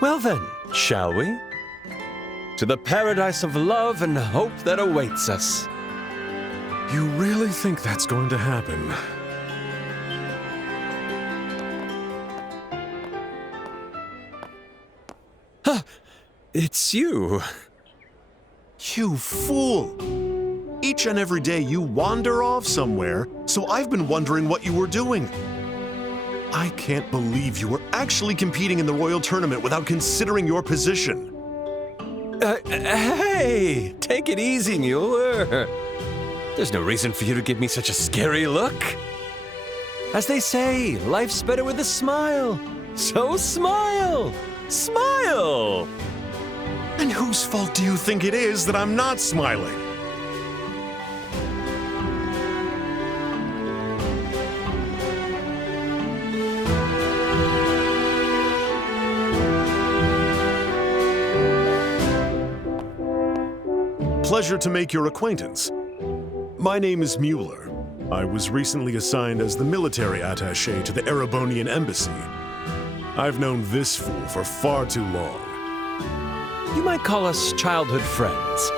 Well then, shall we? To the paradise of love and hope that awaits us. You really think that's going to happen? It's you. You fool! Each and every day you wander off somewhere, so I've been wondering what you were doing. I can't believe you were actually competing in the Royal Tournament without considering your position. Hey, take it easy, Mueller. There's no reason for you to give me such a scary look. As they say, life's better with a smile. So smile! Smile! And whose fault do you think it is that I'm not smiling? Pleasure to make your acquaintance. My name is Mueller. I was recently assigned as the military attaché to the Erebonian embassy. I've known this fool for far too long. You might call us childhood friends.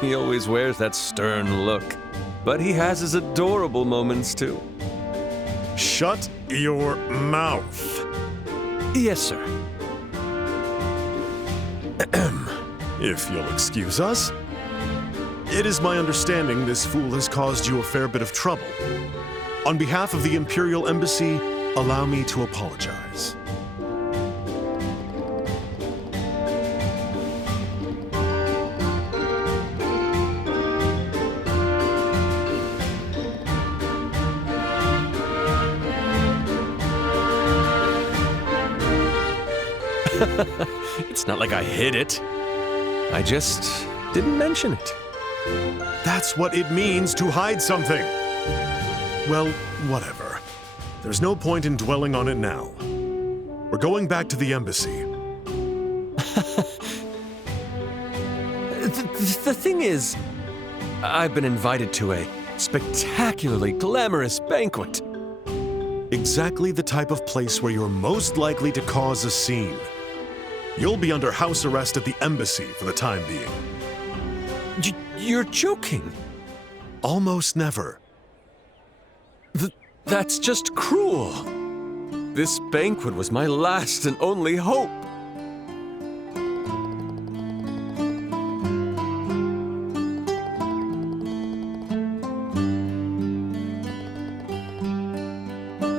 He always wears that stern look, but he has his adorable moments too. Shut your mouth. Yes, sir. If you'll excuse us. It is my understanding this fool has caused you a fair bit of trouble. On behalf of the Imperial Embassy, allow me to apologize. It's not like I hid it. I just didn't mention it. That's what it means to hide something. Well, whatever. There's no point in dwelling on it now. We're going back to the embassy. The thing is, I've been invited to a spectacularly glamorous banquet. Exactly the type of place where you're most likely to cause a scene. You'll be under house arrest at the embassy for the time being. You're joking. Almost never. That's just cruel. This banquet was my last and only hope.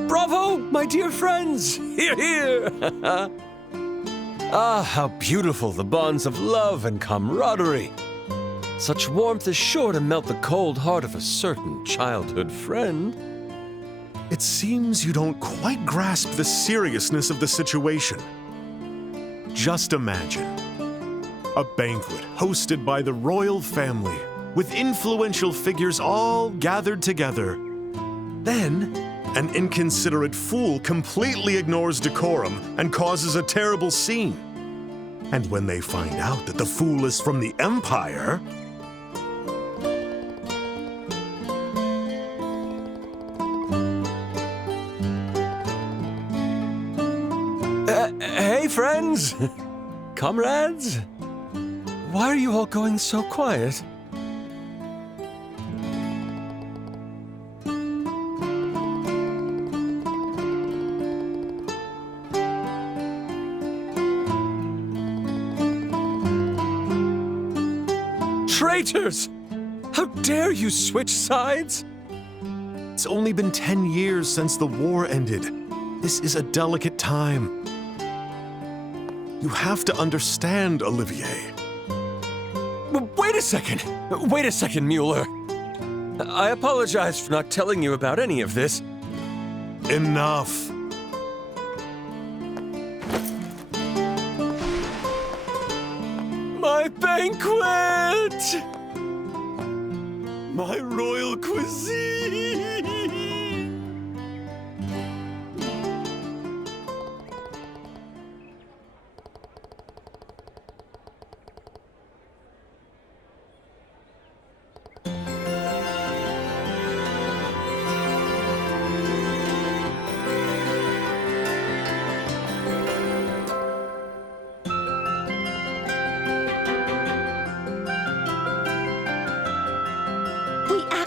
Bravo, my dear friends! Hear, hear! Ah, how beautiful the bonds of love and camaraderie. Such warmth is sure to melt the cold heart of a certain childhood friend. It seems you don't quite grasp the seriousness of the situation. Just imagine a banquet hosted by the royal family with influential figures all gathered together. Then, an inconsiderate fool completely ignores decorum and causes a terrible scene. And when they find out that the fool is from the Empire, Hey, friends! Comrades? Why are you all going so quiet? Traitors! How dare you switch sides? it's only been 10 years since the war ended. This is a delicate time. You have to understand, Olivier. Wait a second, Mueller. I apologize for not telling you about any of this. Enough. My banquet! My royal cuisine!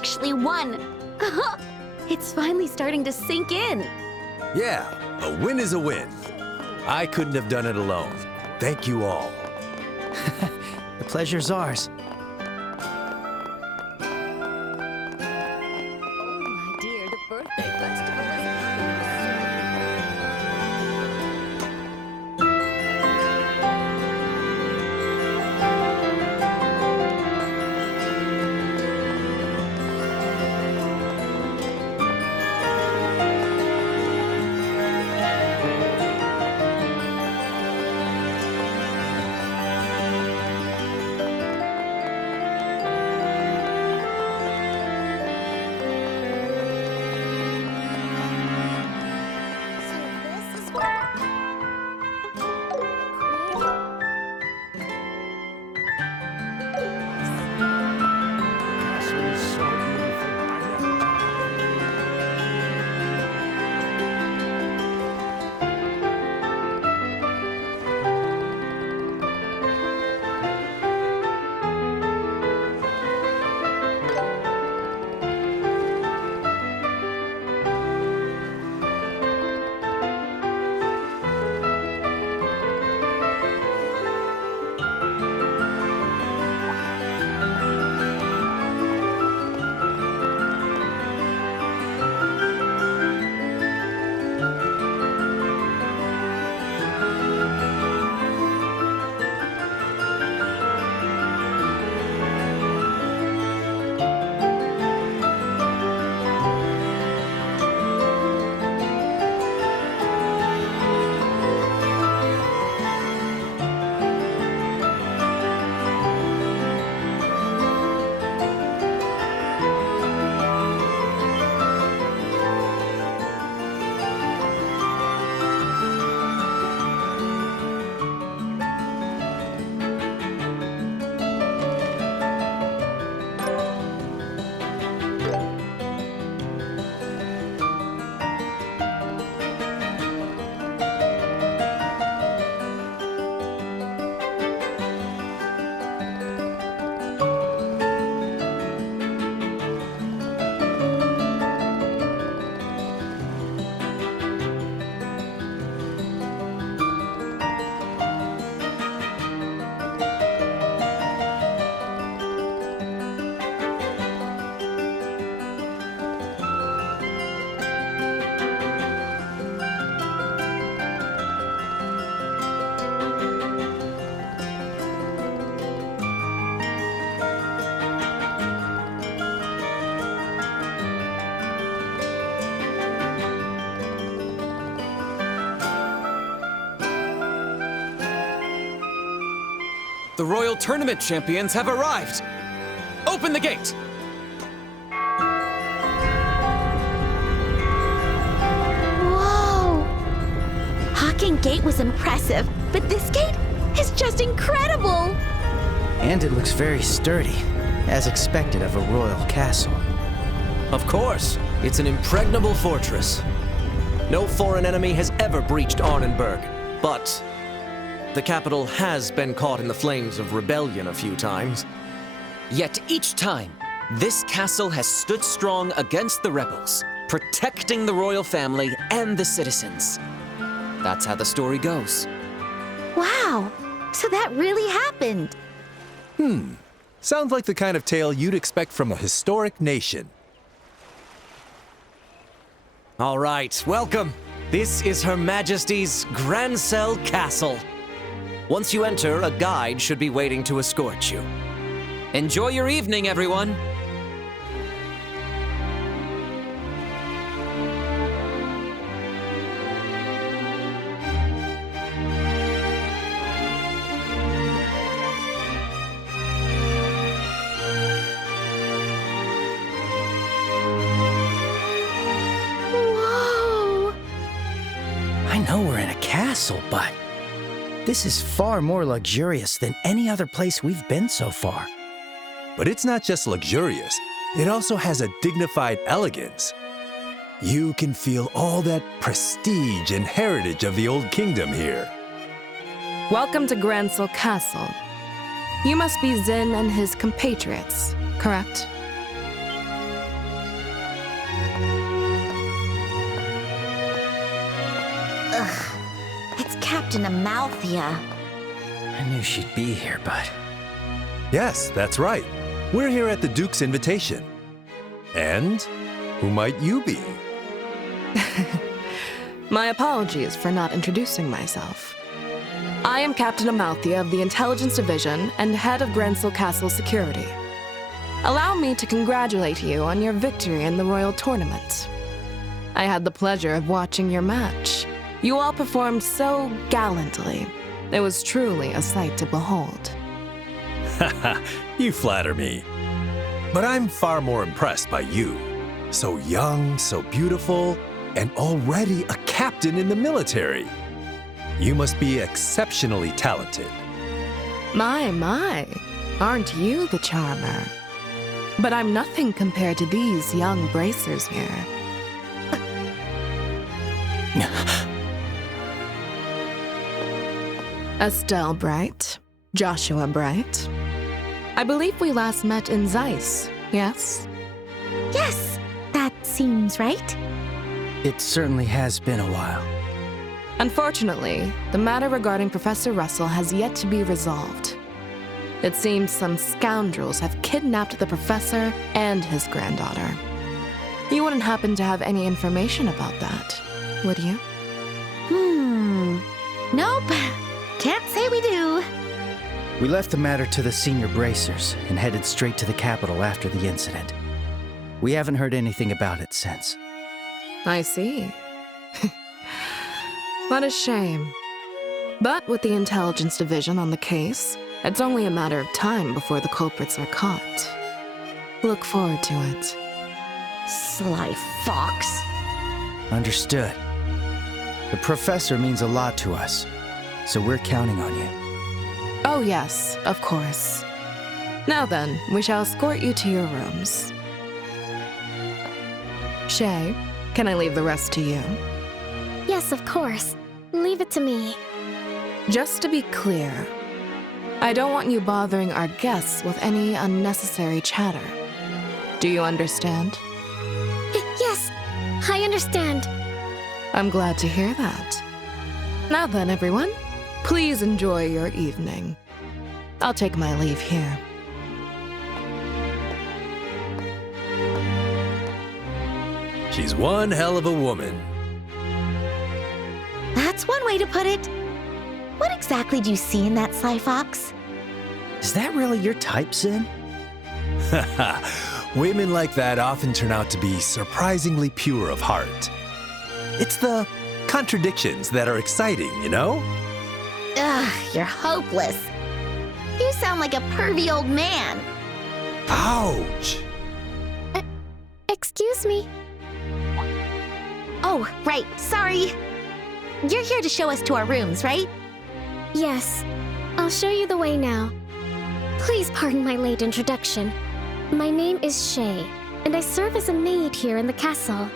actually won. It's finally starting to sink in. Yeah, a win is a win. I couldn't have done it alone. Thank you all. The pleasure's ours. Oh my dear, the birthday festival is The Royal Tournament champions have arrived! Open the gate! Whoa! Hawking Gate was impressive, but this gate is just incredible! And it looks very sturdy, as expected of a royal castle. Of course, it's an impregnable fortress. No foreign enemy has ever breached Arnenberg, but the capital has been caught in the flames of rebellion a few times. Yet each time, this castle has stood strong against the rebels, protecting the royal family and the citizens. That's how the story goes. Wow! So that really happened! Sounds like the kind of tale you'd expect from a historic nation. All right, welcome. This is Her Majesty's Grancel Castle. Once you enter, a guide should be waiting to escort you. Enjoy your evening, everyone. Whoa! I know we're in a castle, but this is far more luxurious than any other place we've been so far. But it's not just luxurious, it also has a dignified elegance. You can feel all that prestige and heritage of the old kingdom here. Welcome to Grancel Castle. You must be Zin and his compatriots, correct? It's Captain Amalthea. I knew she'd be here, but Yes, that's right. We're here at the Duke's invitation. And who might you be? My apologies for not introducing myself. I am Captain Amalthea of the Intelligence Division and head of Grancel Castle Security. Allow me to congratulate you on your victory in the Royal Tournament. I had the pleasure of watching your match. You all performed so gallantly. It was truly a sight to behold. Haha, you flatter me. But I'm far more impressed by you. So young, so beautiful, and already a captain in the military. You must be exceptionally talented. My, aren't you the charmer? But I'm nothing compared to these young bracers here. Estelle Bright, Joshua Bright. I believe we last met in Zeiss, yes? Yes, that seems right. it certainly has been a while. Unfortunately, the matter regarding Professor Russell has yet to be resolved. It seems some scoundrels have kidnapped the professor and his granddaughter. You wouldn't happen to have any information about that, would you? Nope. Can't say we do. We left the matter to the senior bracers and headed straight to the capital after the incident. We haven't heard anything about it since. I see. What a shame. But with the Intelligence Division on the case, it's only a matter of time before the culprits are caught. Look forward to it. Sly fox. Understood. The professor means a lot to us, so we're counting on you. Oh yes, of course. Now then, we shall escort you to your rooms. Shay, can I leave the rest to you? Yes, of course. Leave it to me. Just to be clear, I don't want you bothering our guests with any unnecessary chatter. Do you understand? Yes, I understand. I'm glad to hear that. Now then, everyone, please enjoy your evening. I'll take my leave here. She's one hell of a woman. That's one way to put it. What exactly do you see in that sly fox? Is that really your type, Sin? Women like that often turn out to be surprisingly pure of heart. It's the contradictions that are exciting, you know? Ugh, you're hopeless. You sound like a pervy old man. Ouch! Excuse me. Oh, right, sorry. You're here to show us to our rooms, right? Yes, I'll show you the way now. Please pardon my late introduction. My name is Shay, and I serve as a maid here in the castle.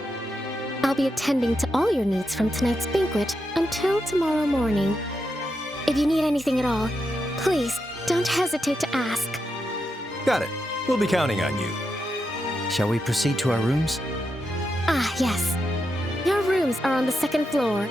I'll be attending to all your needs from tonight's banquet until tomorrow morning. If you need anything at all, please don't hesitate to ask. Got it. We'll be counting on you. Shall we proceed to our rooms? Ah, yes. Your rooms are on the second floor.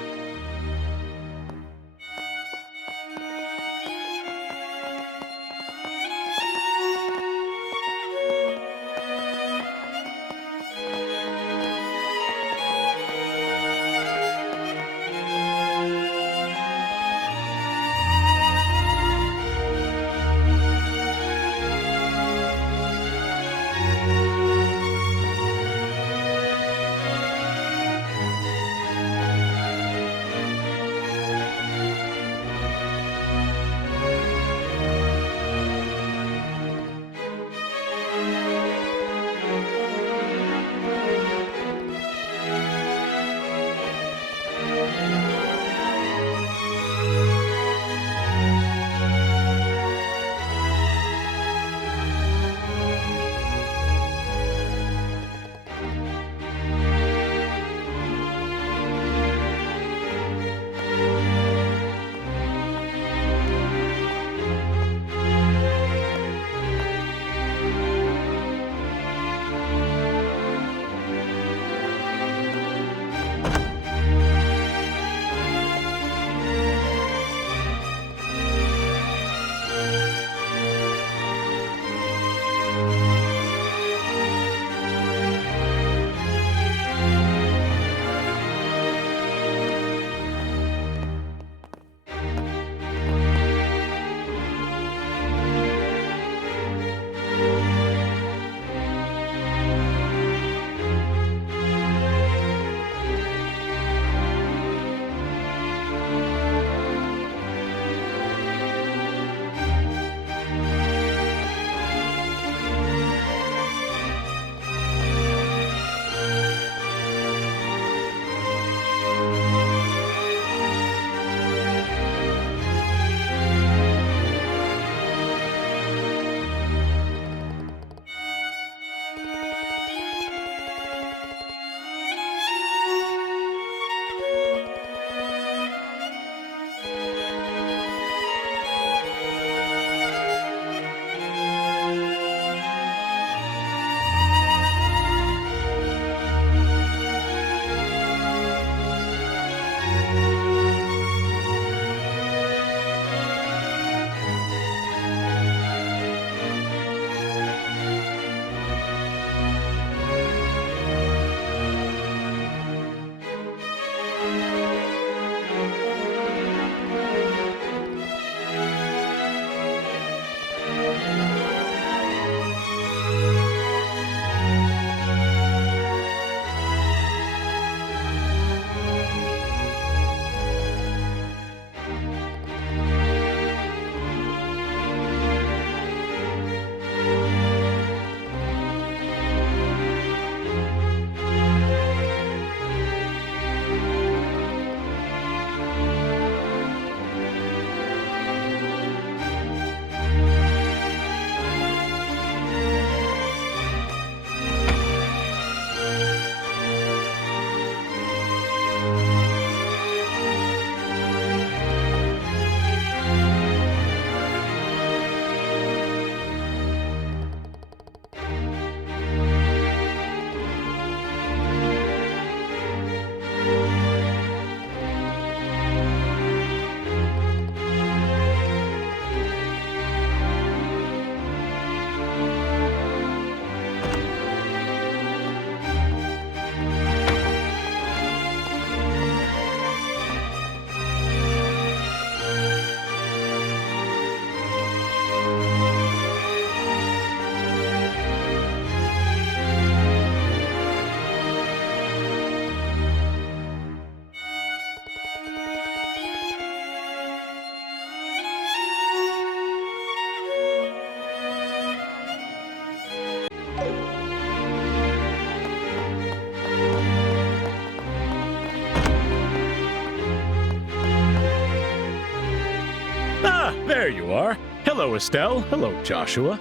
There you are. Hello, Estelle. Hello, Joshua.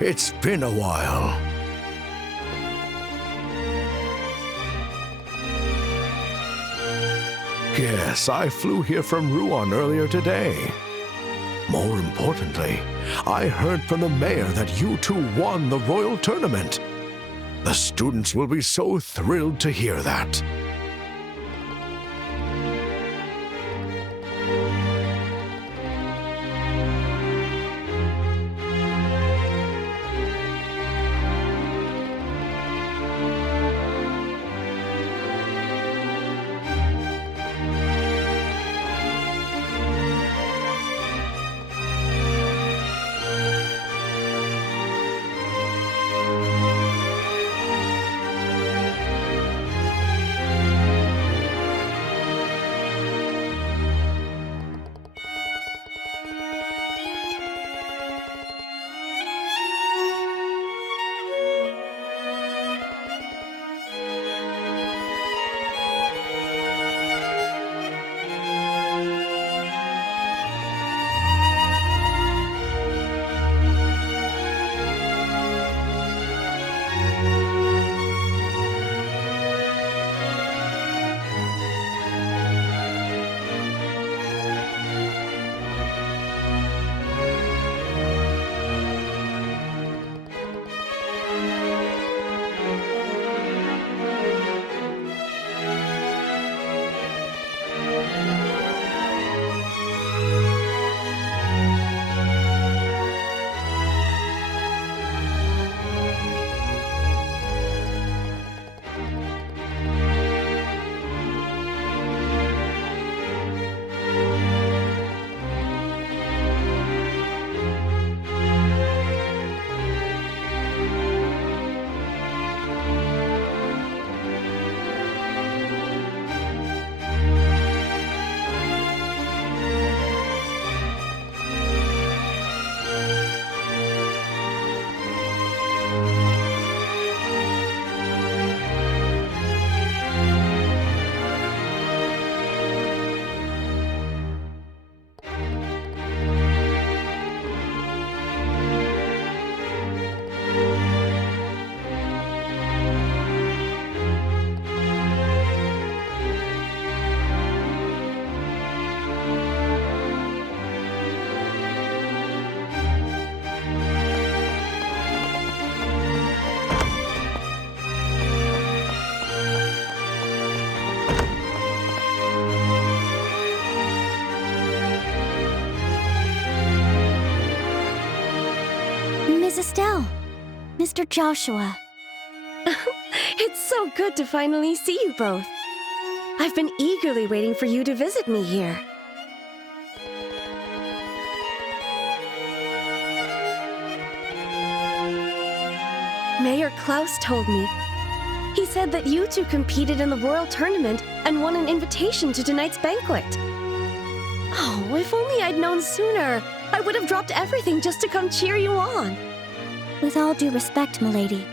It's been a while. Yes, I flew here from Rouen earlier today. More importantly, I heard from the mayor that you two won the royal tournament. The students will be so thrilled to hear that. Ms. Estelle, Mr. Joshua. It's so good to finally see you both. I've been eagerly waiting for you to visit me here. Mayor Klaus told me. He said that you two competed in the royal tournament and won an invitation to tonight's banquet. Oh, if only I'd known sooner. I would have dropped everything just to come cheer you on. With all due respect, milady,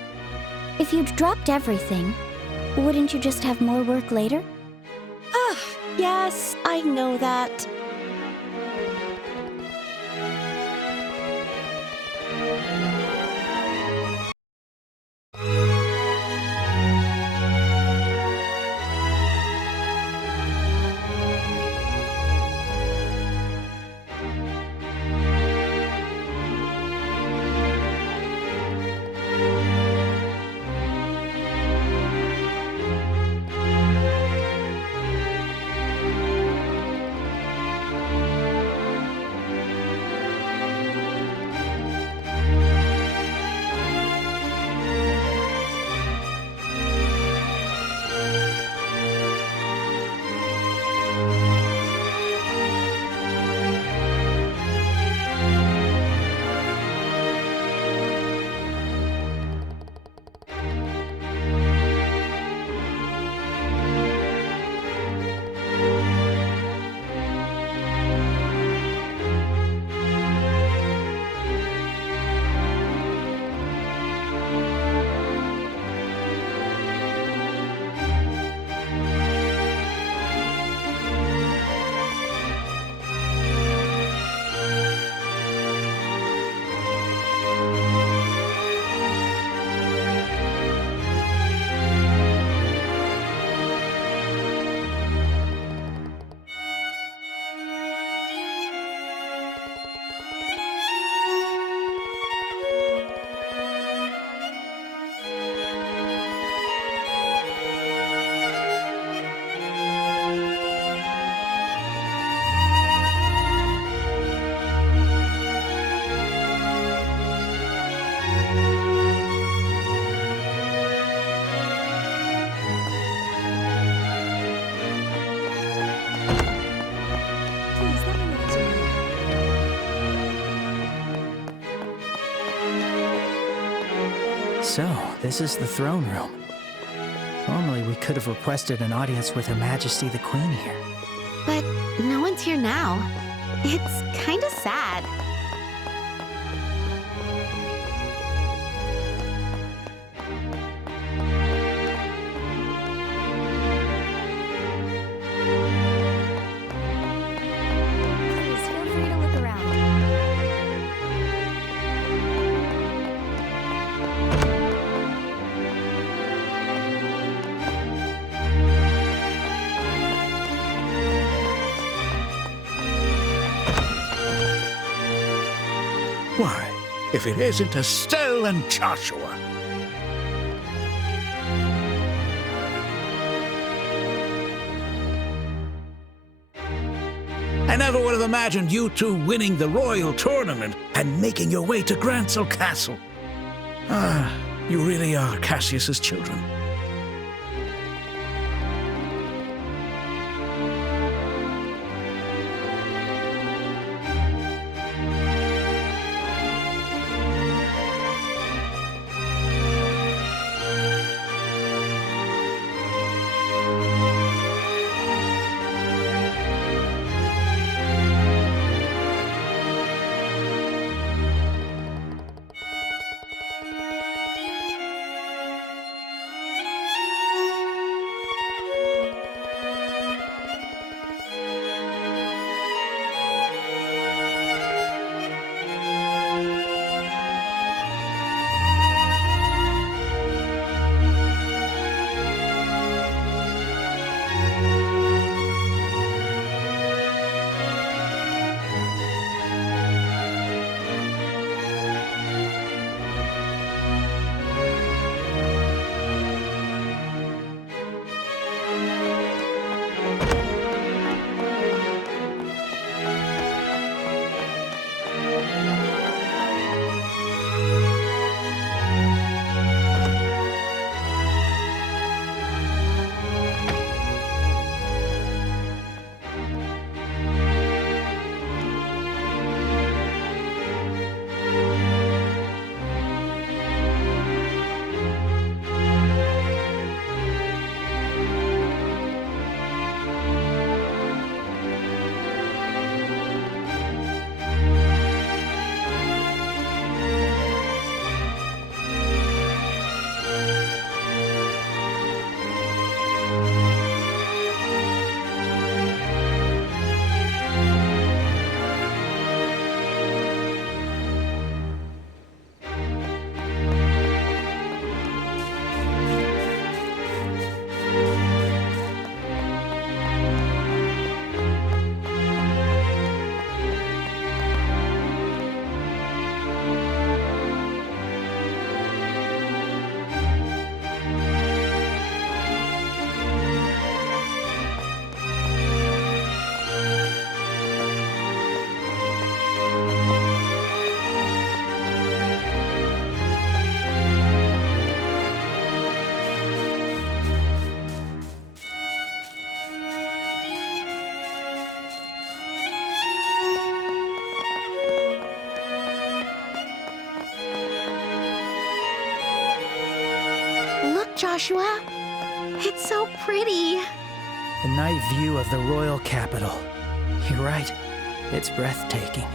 if you'd dropped everything, wouldn't you just have more work later? Ah, yes, I know that. So, this is the throne room. Normally, we could have requested an audience with Her Majesty the Queen here. But no one's here now. It's kinda sad. Please feel free to look around. Why, if it isn't Estelle and Joshua. I never would have imagined you two winning the royal tournament and making your way to Grancel Castle. Ah, you really are Cassius's children. Joshua. It's so pretty. The night view of the royal capital. You're right. It's breathtaking.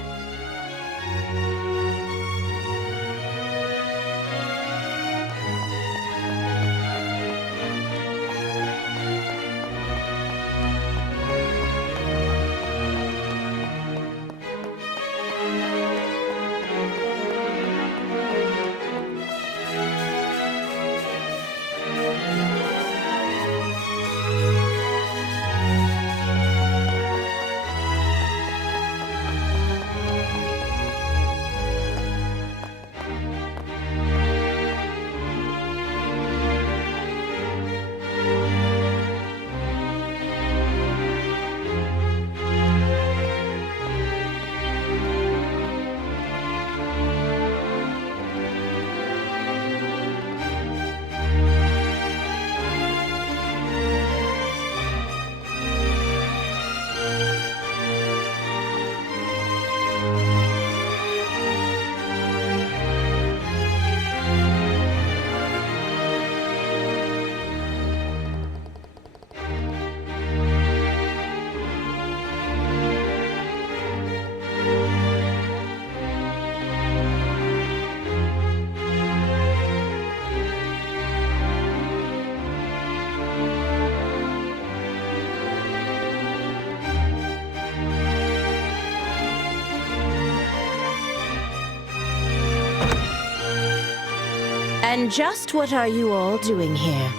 And just what are you all doing here?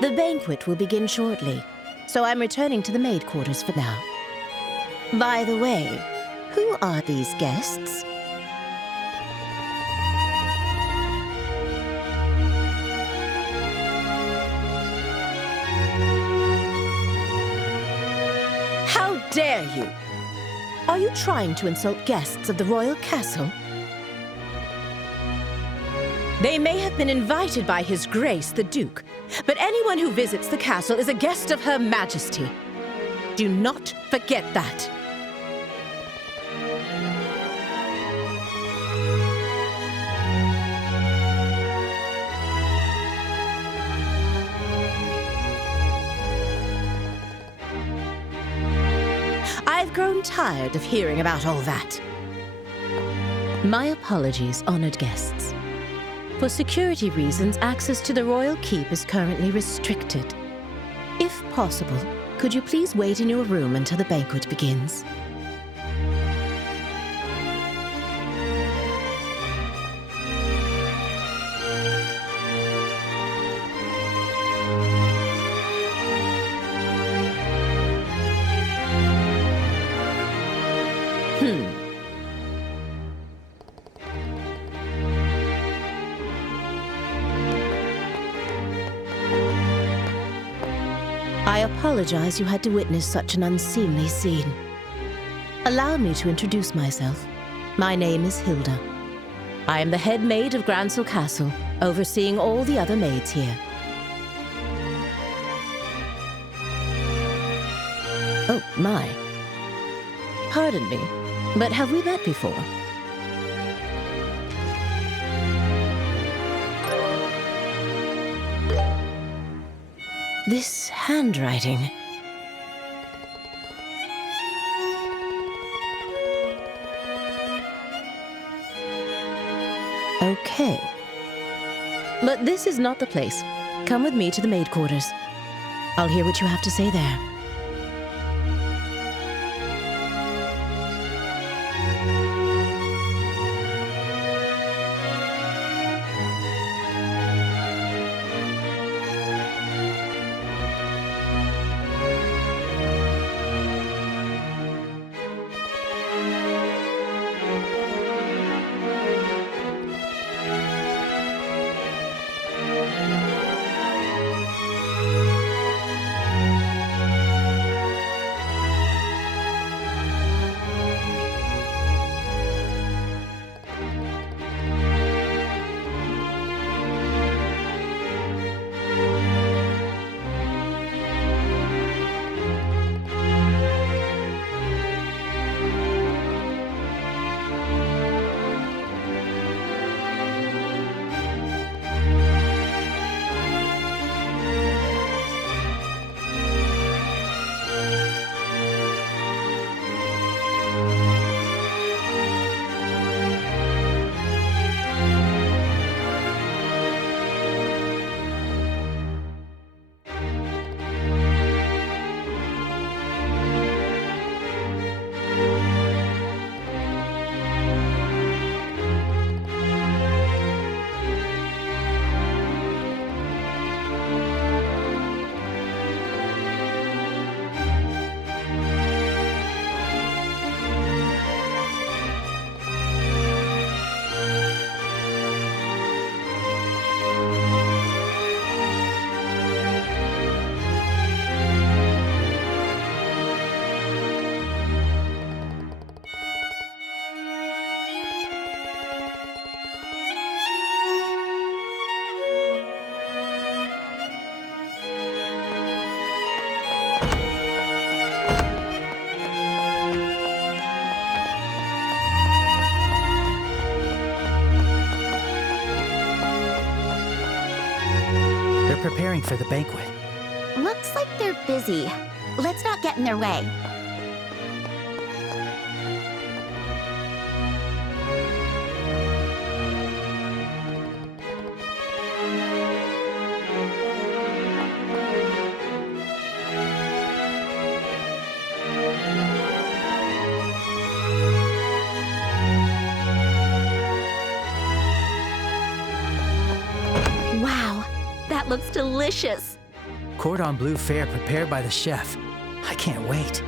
The banquet will begin shortly, so I'm returning to the maid quarters for now. By the way, who are these guests? How dare you! Are you trying to insult guests of the royal castle? They may have been invited by His Grace the Duke, but anyone who visits the castle is a guest of Her Majesty. Do not forget that. I've grown tired of hearing about all that. My apologies, honored guests. For security reasons, access to the royal keep is currently restricted. If possible, could you please wait in your room until the banquet begins? I apologize you had to witness such an unseemly scene. Allow me to introduce myself. My name is Hilda. I am the head maid of Grancel Castle, overseeing all the other maids here. Oh, my. Pardon me, but have we met before? This handwriting. Okay. But this is not the place. Come with me to the maid quarters. I'll hear what you have to say there. Preparing for the banquet. Looks like they're busy. Let's not get in their way. looks delicious. Cordon bleu fare prepared by the chef. I can't wait.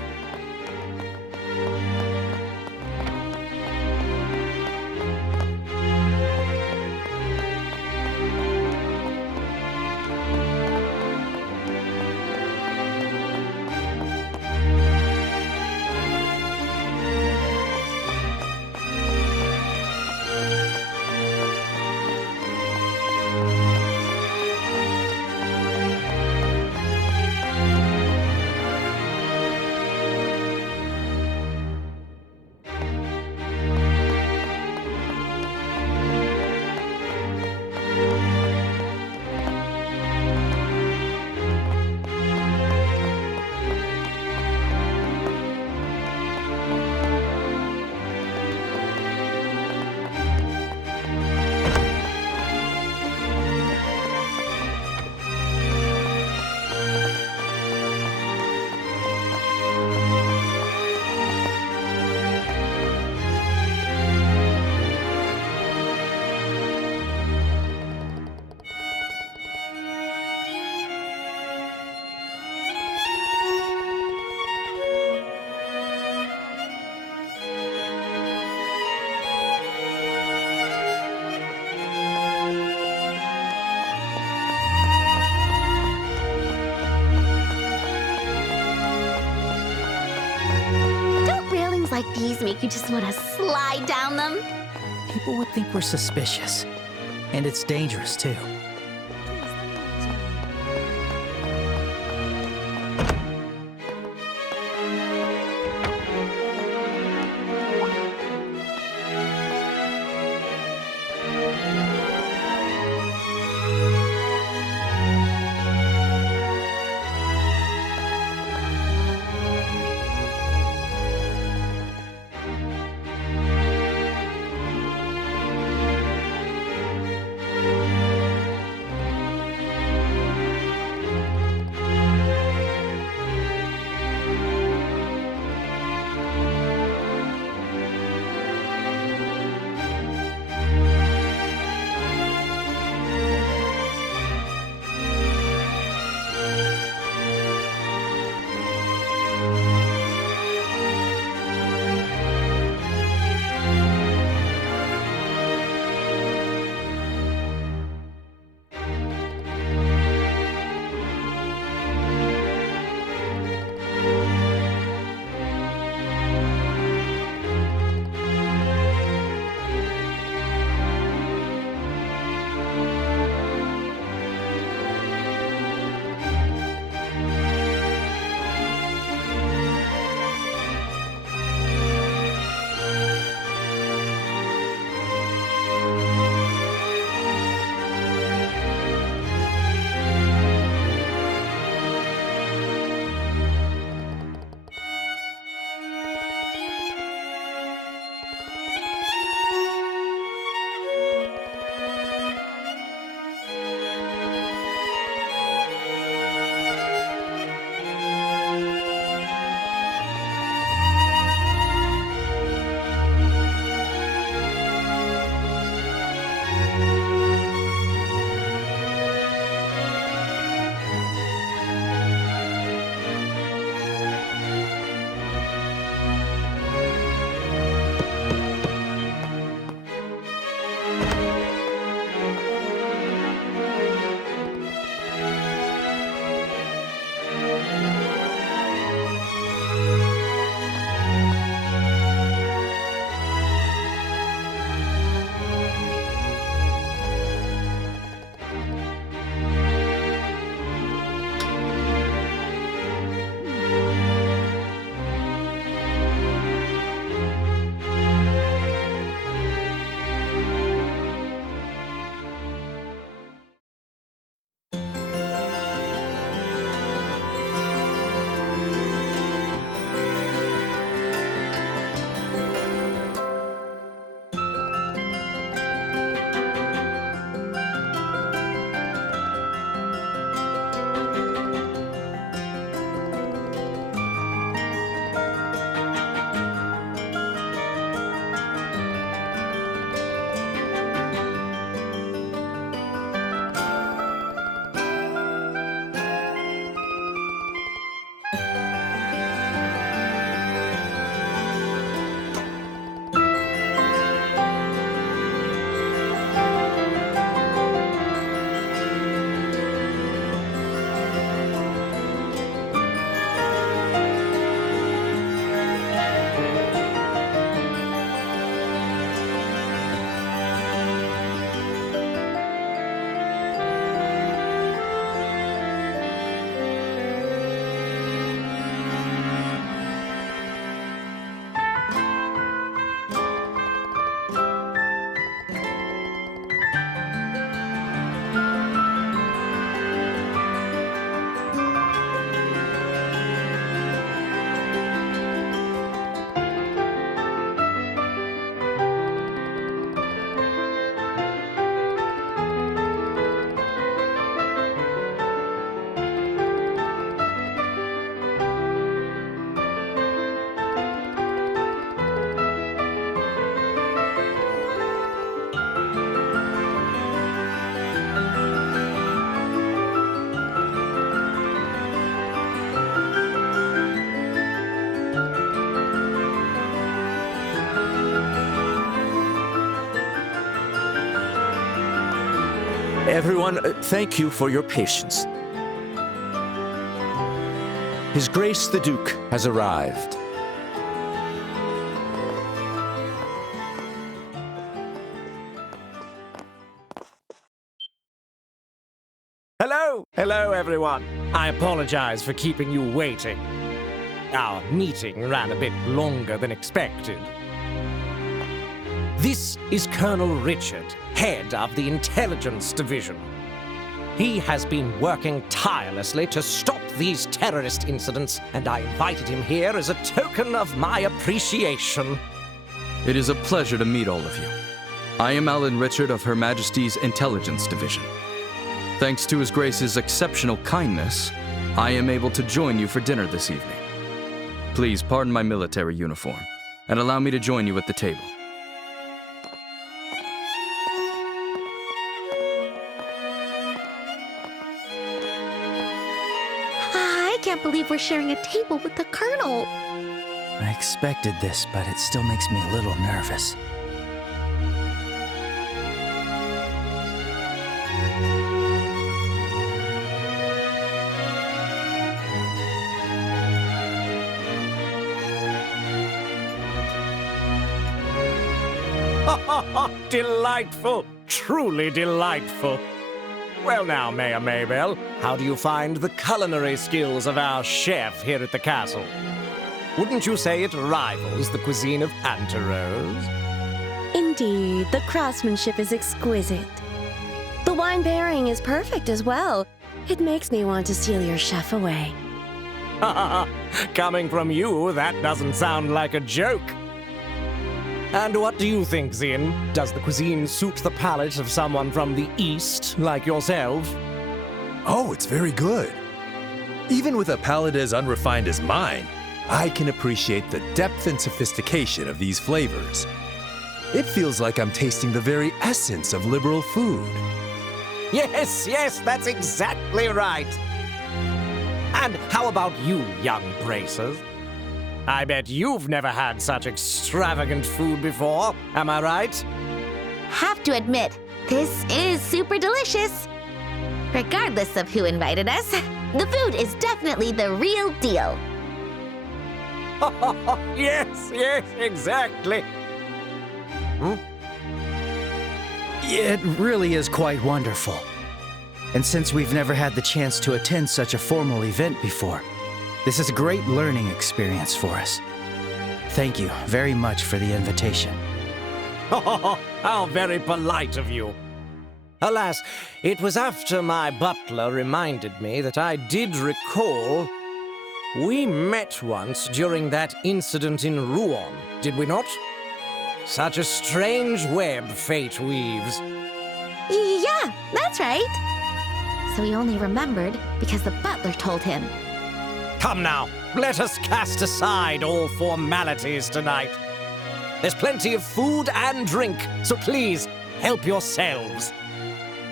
Like these make you just want to slide down them. People would think we're suspicious. And it's dangerous, too. Everyone, thank you for your patience. His Grace the Duke has arrived. Hello, everyone. I apologize for keeping you waiting. Our meeting ran a bit longer than expected. This is Colonel Richard, head of the Intelligence Division. He has been working tirelessly to stop these terrorist incidents, and I invited him here as a token of my appreciation. It is a pleasure to meet all of you. I am Alan Richard of Her Majesty's Intelligence Division. Thanks to His Grace's exceptional kindness, I am able to join you for dinner this evening. Please pardon my military uniform, and allow me to join you at the table. I can't believe we're sharing a table with the Colonel. I expected this, but it still makes me a little nervous. Delightful! Truly delightful! Well now, Mayor Maybell, how do you find the culinary skills of our chef here at the castle? Wouldn't you say it rivals the cuisine of Anterose? Indeed, the craftsmanship is exquisite. The wine pairing is perfect as well. It makes me want to steal your chef away. Coming from you, that doesn't sound like a joke. And what do you think, Zin? Does the cuisine suit the palate of someone from the East, like yourself? Oh, it's very good. Even with a palate as unrefined as mine, I can appreciate the depth and sophistication of these flavors. It feels like I'm tasting the very essence of liberal food. Yes, that's exactly right. And how about you, young bracers? I bet you've never had such extravagant food before, am I right? Have to admit, this is super delicious. Regardless of who invited us, the food is definitely the real deal. Yes, exactly. It really is quite wonderful. And since we've never had the chance to attend such a formal event before, this is a great learning experience for us. Thank you very much for the invitation. How very polite of you. Alas, it was after my butler reminded me that I did recall we met once during that incident in Rouen, did we not? Such a strange web fate weaves. Yeah, that's right. So he only remembered because the butler told him. Come now, let us cast aside all formalities tonight. There's plenty of food and drink, so please, help yourselves.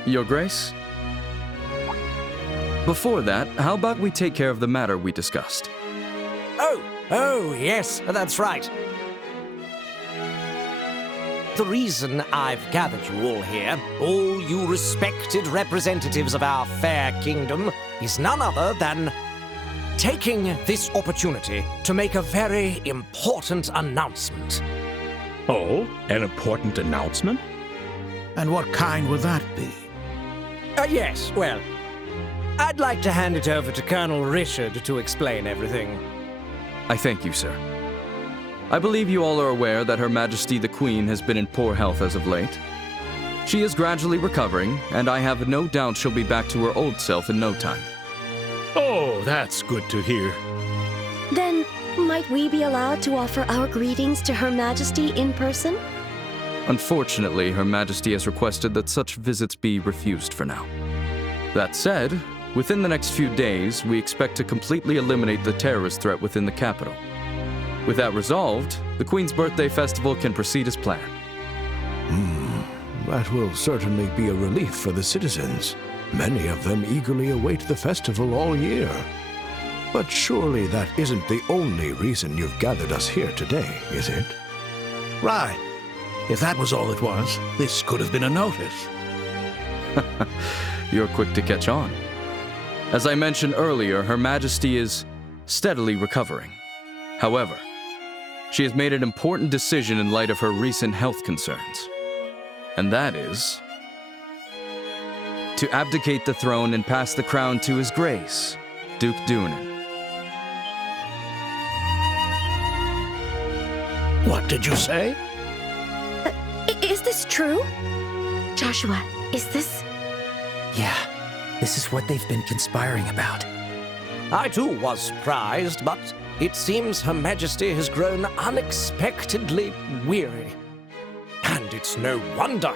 Your Grace? Before that, how about we take care of the matter we discussed? Oh, yes, that's right. The reason I've gathered you all here, all you respected representatives of our fair kingdom, is none other than taking this opportunity to make a very important announcement. Oh, an important announcement? And what kind would that be? Yes, well, I'd like to hand it over to Colonel Richard to explain everything. I thank you, sir. I believe you all are aware that Her Majesty the Queen has been in poor health as of late. She is gradually recovering, and I have no doubt she'll be back to her old self in no time. Oh, that's good to hear. Then, might we be allowed to offer our greetings to Her Majesty in person? Unfortunately, Her Majesty has requested that such visits be refused for now. That said, within the next few days, we expect to completely eliminate the terrorist threat within the capital. With that resolved, the Queen's birthday festival can proceed as planned. That will certainly be a relief for the citizens. Many of them eagerly await the festival all year. But surely that isn't the only reason you've gathered us here today, is it? Right. If that was all it was, this could have been a notice. You're quick to catch on. As I mentioned earlier, Her Majesty is steadily recovering. However, she has made an important decision in light of her recent health concerns. And that is to abdicate the throne and pass the crown to His Grace, Duke Dunan. What did you say? Is this true? Joshua, is this... Yeah, this is what they've been conspiring about. I too was surprised, but it seems Her Majesty has grown unexpectedly weary. And it's no wonder.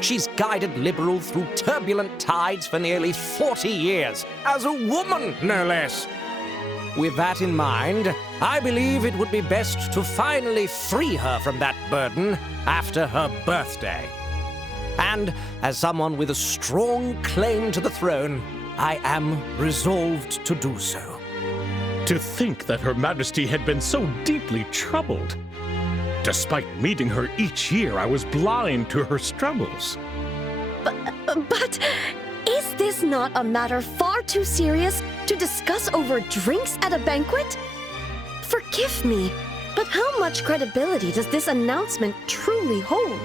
She's guided Liberal through turbulent tides for nearly 40 years, as a woman, no less. With that in mind, I believe it would be best to finally free her from that burden after her birthday. And as someone with a strong claim to the throne, I am resolved to do so. To think that Her Majesty had been so deeply troubled. Despite meeting her each year, I was blind to her struggles. But is this not a matter far too serious to discuss over drinks at a banquet? Forgive me, but how much credibility does this announcement truly hold?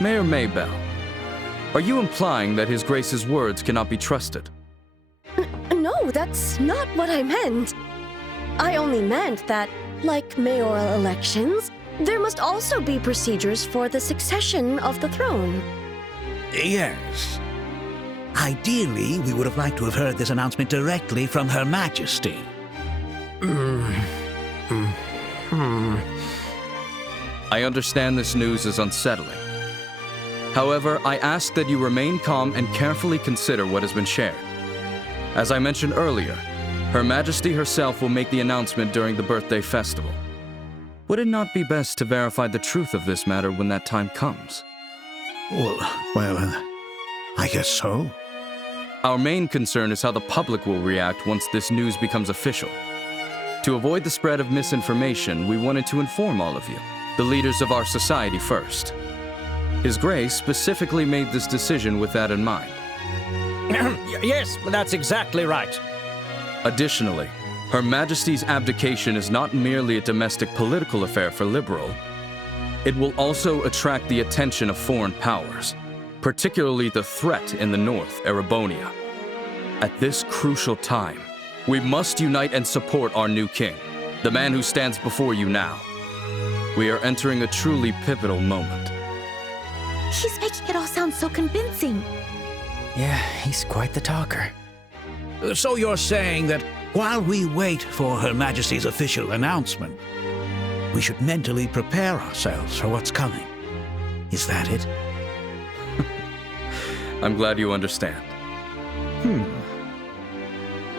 Mayor Maybell, are you implying that His Grace's words cannot be trusted? No, that's not what I meant. I only meant that, like mayoral elections, there must also be procedures for the succession of the throne. Yes. Ideally, we would have liked to have heard this announcement directly from Her Majesty. I understand this news is unsettling. However, I ask that you remain calm and carefully consider what has been shared. As I mentioned earlier, Her Majesty herself will make the announcement during the birthday festival. Would it not be best to verify the truth of this matter when that time comes? Well, I guess so. Our main concern is how the public will react once this news becomes official. To avoid the spread of misinformation, we wanted to inform all of you, the leaders of our society first. His Grace specifically made this decision with that in mind. Yes, that's exactly right. Additionally, Her Majesty's abdication is not merely a domestic political affair for Liberal. It will also attract the attention of foreign powers, particularly the threat in the north, Erebonia. At this crucial time, we must unite and support our new king, the man who stands before you now. We are entering a truly pivotal moment. He's making it all sound so convincing. Yeah, he's quite the talker. So you're saying that while we wait for Her Majesty's official announcement, we should mentally prepare ourselves for what's coming. Is that it? I'm glad you understand.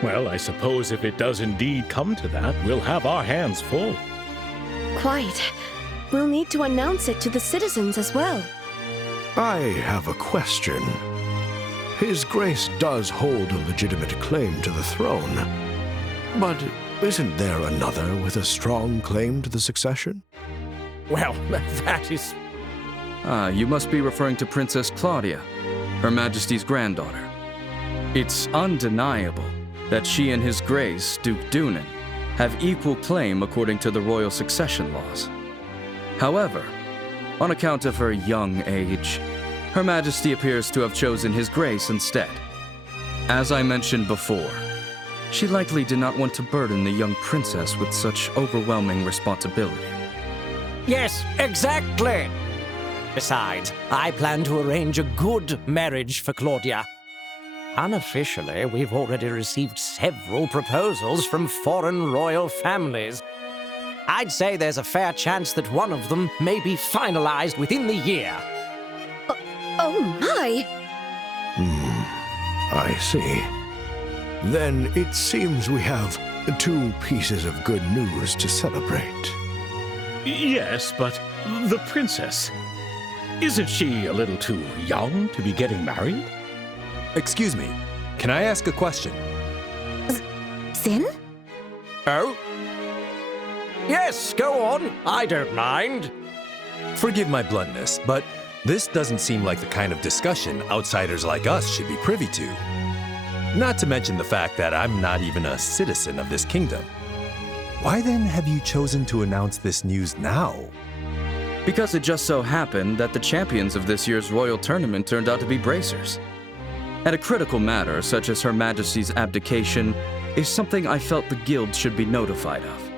Well, I suppose if it does indeed come to that, we'll have our hands full. Quite. We'll need to announce it to the citizens as well. I have a question. His Grace does hold a legitimate claim to the throne. But isn't there another with a strong claim to the succession? Well, that is... You must be referring to Princess Claudia, Her Majesty's granddaughter. It's undeniable that she and His Grace, Duke Dunan, have equal claim according to the royal succession laws. However, on account of her young age, Her Majesty appears to have chosen His Grace instead. As I mentioned before, she likely did not want to burden the young princess with such overwhelming responsibility. Yes, exactly. Besides, I plan to arrange a good marriage for Claudia. Unofficially, we've already received several proposals from foreign royal families. I'd say there's a fair chance that one of them may be finalized within the year. Oh my! I see. Then it seems we have 2 pieces of good news to celebrate. Yes, but the princess... Isn't she a little too young to be getting married? Excuse me, can I ask a question? Sin? Oh? Yes, go on. I don't mind. Forgive my bluntness, but this doesn't seem like the kind of discussion outsiders like us should be privy to. Not to mention the fact that I'm not even a citizen of this kingdom. Why then have you chosen to announce this news now? Because it just so happened that the champions of this year's royal tournament turned out to be bracers. And a critical matter such as Her Majesty's abdication is something I felt the guild should be notified of.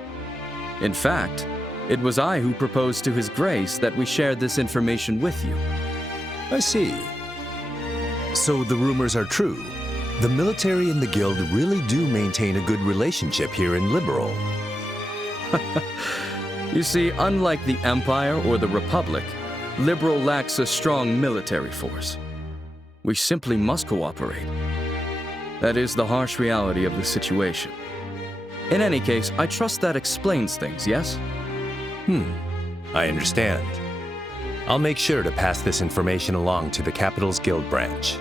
In fact, it was I who proposed to His Grace that we share this information with you. I see. So the rumors are true. The military and the guild really do maintain a good relationship here in Liberal. You see, unlike the Empire or the Republic, Liberal lacks a strong military force. We simply must cooperate. That is the harsh reality of the situation. In any case, I trust that explains things, yes? I understand. I'll make sure to pass this information along to the Capital's Guild branch.